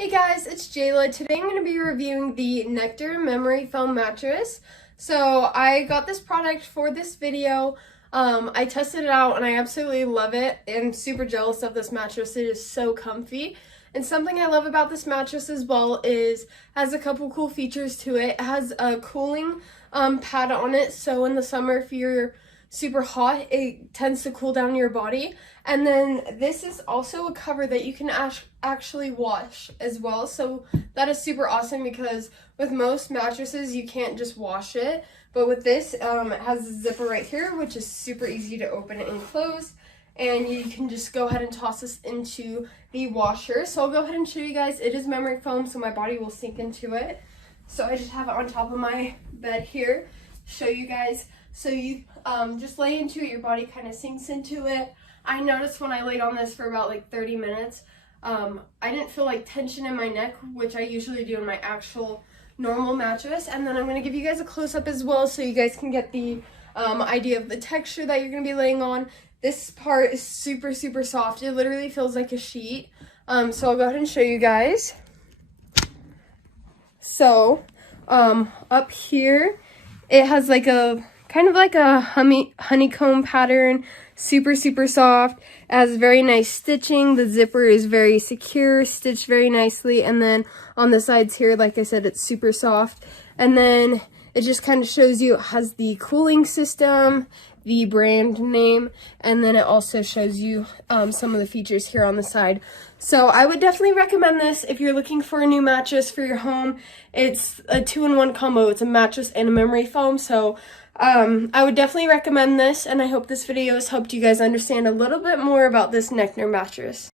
Hey guys, it's Jayla. Today I'm going to be reviewing the Nectar Memory Foam Mattress. So I got this product for this video. I tested it out and I absolutely love it. I'm super jealous of this mattress. It is so comfy. And something I love about this mattress as well is it has a couple cool features to it. It has a cooling pad on it, so in the summer if you're super hot, it tends to cool down your body. And then this is also a cover that you can actually wash as well, so that is super awesome because with most mattresses you can't just wash it, but with this it has a zipper right here which is super easy to open and close, and you can just go ahead and toss this into the washer. So I'll go ahead and show you guys. It is memory foam, so my body will sink into it. So I just have it on top of my bed here, show you guys. So you just lay into it, your body kind of sinks into it. I noticed when I laid on this for about like 30 minutes, I didn't feel like tension in my neck, which I usually do in my actual normal mattress. And then I'm going to give you guys a close-up as well so you guys can get the idea of the texture that you're going to be laying on. This part is super, super soft. It literally feels like a sheet. So I'll go ahead and show you guys. So up here, it has like a kind of like a honeycomb pattern, super, super soft. It has very nice stitching. The zipper is very secure, stitched very nicely. And then on the sides here, like I said, it's super soft. And then it just kind of shows you it has the cooling system, the brand name, and then it also shows you some of the features here on the side. So I would definitely recommend this if you're looking for a new mattress for your home. It's a 2-in-1 combo. It's a mattress and a memory foam. So I would definitely recommend this, and I hope this video has helped you guys understand a little bit more about this Nectar mattress.